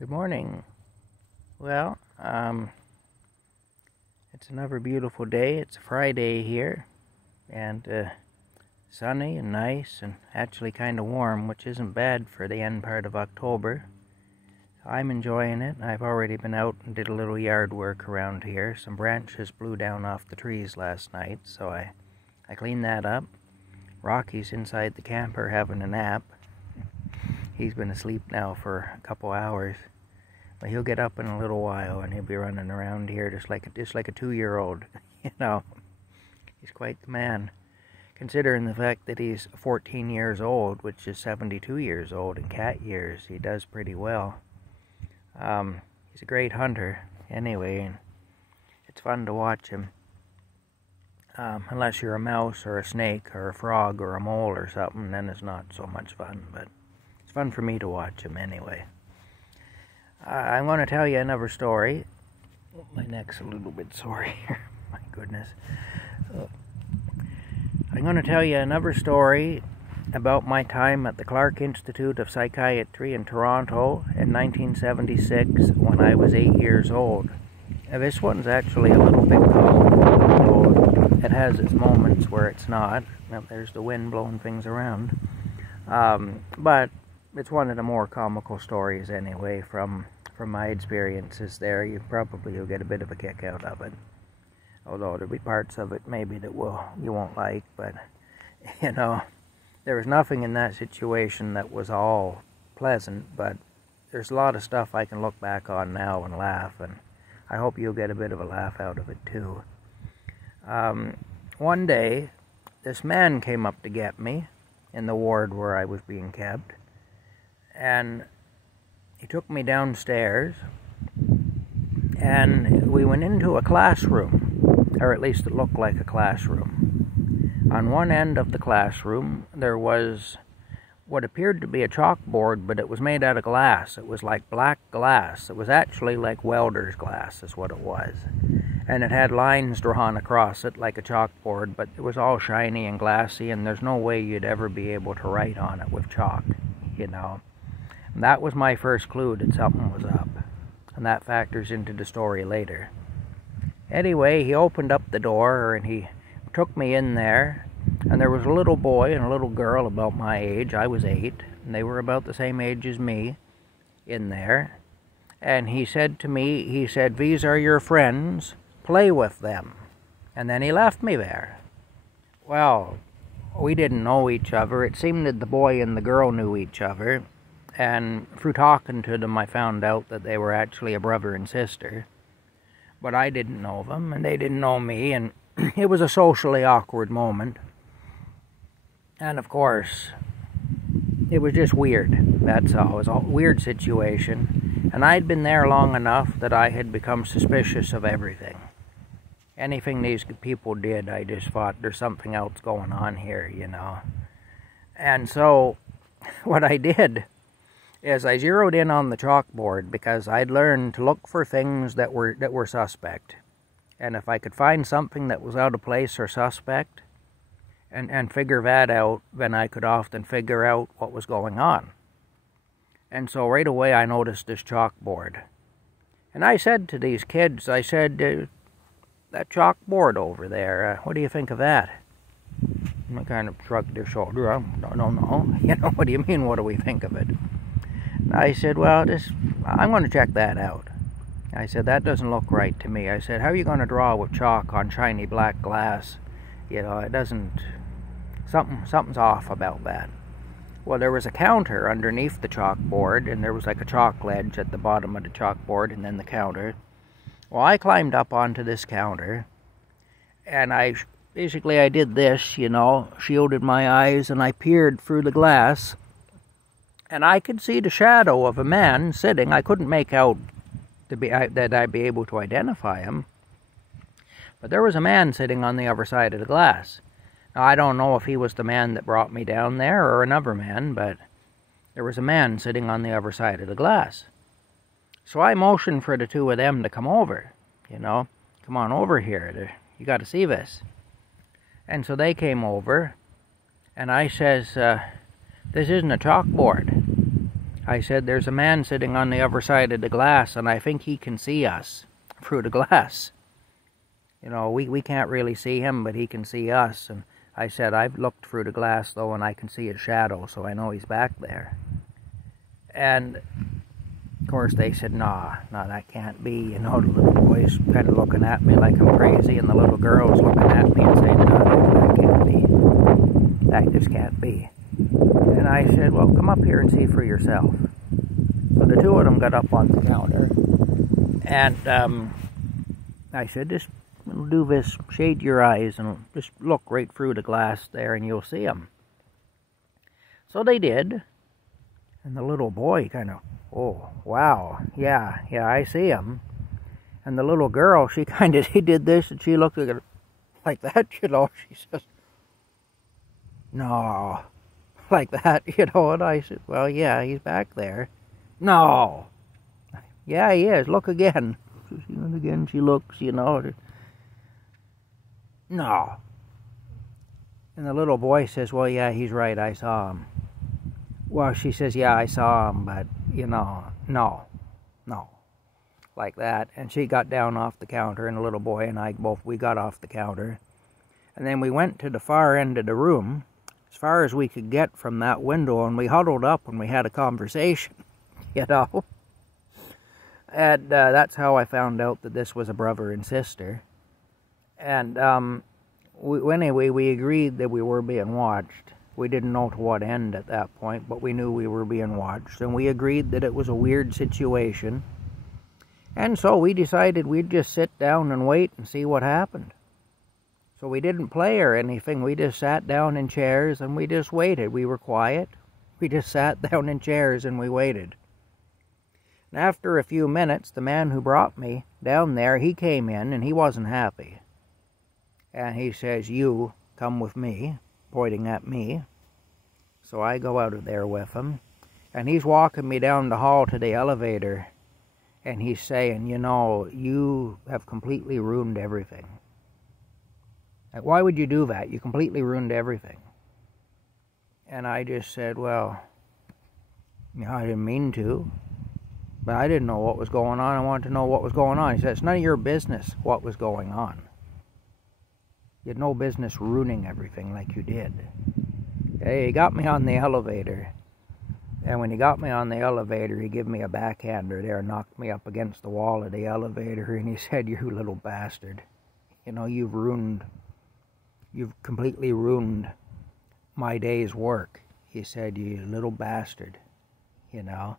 Good morning. Well, it's another beautiful day. It's a Friday here, and sunny and nice, and actually kind of warm, which isn't bad for the end part of October. I'm enjoying it. I've already been out and did a little yard work around here. Some branches blew down off the trees last night, so I cleaned that up. Rocky's inside the camper having a nap. He's been asleep now for a couple hours. But he'll get up in a little while and he'll be running around here just like a 2-year-old. You know, he's quite the man. Considering the fact that he's 14 years old, which is 72 years old in cat years, he does pretty well. He's a great hunter anyway, and it's fun to watch him. Unless you're a mouse or a snake or a frog or a mole or something, then it's not so much fun. But it's fun for me to watch him anyway. I'm going to tell you another story. My neck's a little bit sore here. My goodness. I'm going to tell you another story about my time at the Clark Institute of Psychiatry in Toronto in 1976 when I was 8 years old. Now, this one's actually a little bit cold. It has its moments where it's not. Now, there's the wind blowing things around. But it's one of the more comical stories anyway from my experiences there. You'll get a bit of a kick out of it. Although there'll be parts of it maybe that you won't like, but you know, there was nothing in that situation that was all pleasant, but there's a lot of stuff I can look back on now and laugh, and I hope you'll get a bit of a laugh out of it too. One day, this man came up to get me in the ward where I was being kept. And he took me downstairs, and we went into a classroom, or at least it looked like a classroom. On one end of the classroom, there was what appeared to be a chalkboard, but it was made out of glass. It was like black glass. It was actually like welder's glass is what it was. And it had lines drawn across it like a chalkboard, but it was all shiny and glassy, and there's no way you'd ever be able to write on it with chalk, you know. And that was my first clue that something was up, and that factors into the story later. Anyway, he opened up the door, and he took me in there, and there was a little boy and a little girl about my age. I was 8, and they were about the same age as me in there. And he said to me, "These are your friends, play with them." And then he left me there. Well, we didn't know each other. It seemed that the boy and the girl knew each other. And through talking to them, I found out that they were actually a brother and sister. But I didn't know them, and they didn't know me, and it was a socially awkward moment. And of course, it was just weird, that's all. It was a weird situation. And I'd been there long enough that I had become suspicious of everything. Anything these people did, I just thought, there's something else going on here, you know. And so, what I did is I zeroed in on the chalkboard because I'd learned to look for things that were suspect. And if I could find something that was out of place or suspect and figure that out, then I could often figure out what was going on. And so right away I noticed this chalkboard. And I said to these kids, I said, "That chalkboard over there, what do you think of that?" And they kind of shrugged their shoulder. I don't know. You know, what do you mean, what do we think of it? I said, "Well, I'm going to check that out." I said, "That doesn't look right to me." I said, "How are you going to draw with chalk on shiny black glass? You know, it doesn't... Something's off about that." Well, there was a counter underneath the chalkboard, and there was like a chalk ledge at the bottom of the chalkboard, and then the counter. Well, I climbed up onto this counter, and I did this, you know, shielded my eyes, and I peered through the glass. And I could see the shadow of a man sitting. I couldn't make out that I'd be able to identify him. But there was a man sitting on the other side of the glass. Now, I don't know if he was the man that brought me down there or another man, but there was a man sitting on the other side of the glass. So I motioned for the two of them to come over, you know. "Come on over here. You got to see this." And so they came over, and I says, "This isn't a chalkboard." I said, there's a man sitting on the other side of the glass, and I think he can see us through the glass. You know, we can't really see him, but he can see us. And I said, I've looked through the glass, though, and I can see his shadow, so I know he's back there. And, of course, they said, no, that can't be. You know, the little boy's kind of looking at me like I'm crazy, and the little girl's looking at me and saying, no, that can't be. That just can't be. And I said, well, come up here and see for yourself. So the two of them got up on the counter, and I said, just do this, shade your eyes, and just look right through the glass there, and you'll see him. So they did, and the little boy kind of, oh, wow, yeah, I see him. And the little girl, she kind of, he did this, and she looked at it like that, you know, she says, no, like that, you know, and I said, well, yeah, he's back there. No, yeah, he is, look again. And again she looks, you know. No. And the little boy says, well, yeah, he's right, I saw him. Well, she says, yeah, I saw him, but, you know, no. Like that. And she got down off the counter, and the little boy and I we got off the counter. And then we went to the far end of the room, as far as we could get from that window, and we huddled up and we had a conversation, you know. And that's how I found out that this was a brother and sister. And anyway, we agreed that we were being watched. We didn't know to what end at that point, but we knew we were being watched. And we agreed that it was a weird situation. And so we decided we'd just sit down and wait and see what happened. So we didn't play or anything. We just sat down in chairs and we just waited. We were quiet. We just sat down in chairs and we waited. And after a few minutes, the man who brought me down there, he came in and he wasn't happy. And he says, you come with me, pointing at me. So I go out of there with him. And he's walking me down the hall to the elevator. And he's saying, you know, you have completely ruined everything. Like, why would you do that? You completely ruined everything. And I just said, well, you know, I didn't mean to. But I didn't know what was going on. I wanted to know what was going on. He said, it's none of your business what was going on. You had no business ruining everything like you did. Hey, he got me on the elevator. And when he got me on the elevator, he gave me a backhander there, knocked me up against the wall of the elevator, and he said, you little bastard. You know, you've completely ruined my day's work. He said, you little bastard, you know.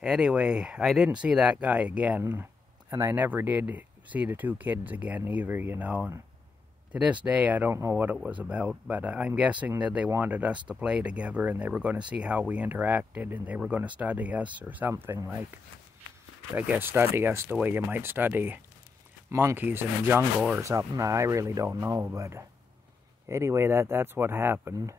Anyway, I didn't see that guy again, and I never did see the two kids again either, you know. And to this day, I don't know what it was about, but I'm guessing that they wanted us to play together, and they were going to see how we interacted, and they were going to study us or something, like, I guess, study us the way you might study monkeys in a jungle or something. I really don't know, but anyway, that's what happened.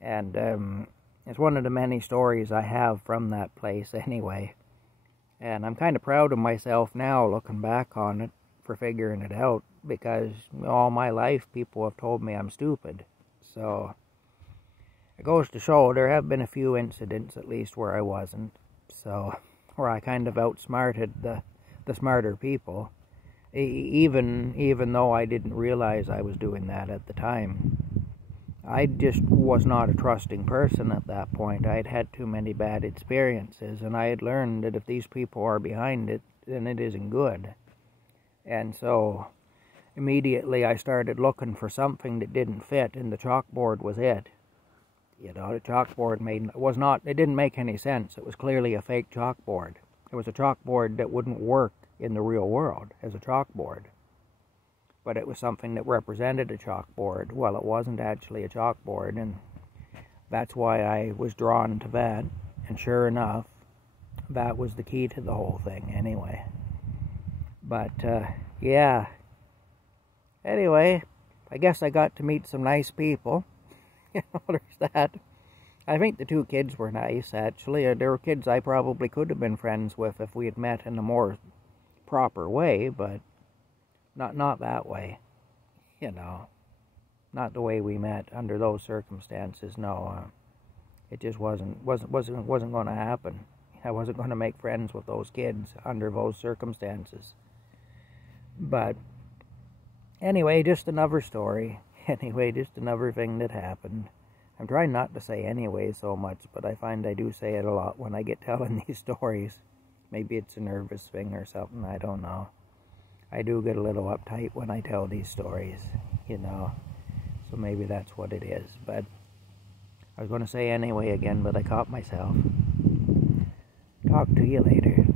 And it's one of the many stories I have from that place anyway. And I'm kind of proud of myself now, looking back on it, for figuring it out, because all my life people have told me I'm stupid. So it goes to show there have been a few incidents, at least, where I wasn't. So, where I kind of outsmarted the smarter people, even though I didn't realize I was doing that at the time. I just was not a trusting person at that point. I had had too many bad experiences, and I had learned that if these people are behind it, then it isn't good. And so immediately I started looking for something that didn't fit, and the chalkboard was it. You know, the chalkboard it didn't make any sense. It was clearly a fake chalkboard. It was a chalkboard that wouldn't work in the real world as a chalkboard. But it was something that represented a chalkboard. Well, it wasn't actually a chalkboard, and that's why I was drawn to that. And sure enough, that was the key to the whole thing anyway. But, yeah. Anyway, I guess I got to meet some nice people. You know, there's that. I think the two kids were nice, actually. There were kids I probably could have been friends with if we had met in a more proper way, but not that way, you know. Not the way we met under those circumstances, no. It just wasn't going to happen. I wasn't going to make friends with those kids under those circumstances. But anyway, just another story. Anyway, just another thing that happened. I'm trying not to say anyway so much, but I find I do say it a lot when I get telling these stories. Maybe it's a nervous thing or something, I don't know. I do get a little uptight when I tell these stories, you know. So maybe that's what it is. But I was going to say anyway again, but I caught myself. Talk to you later.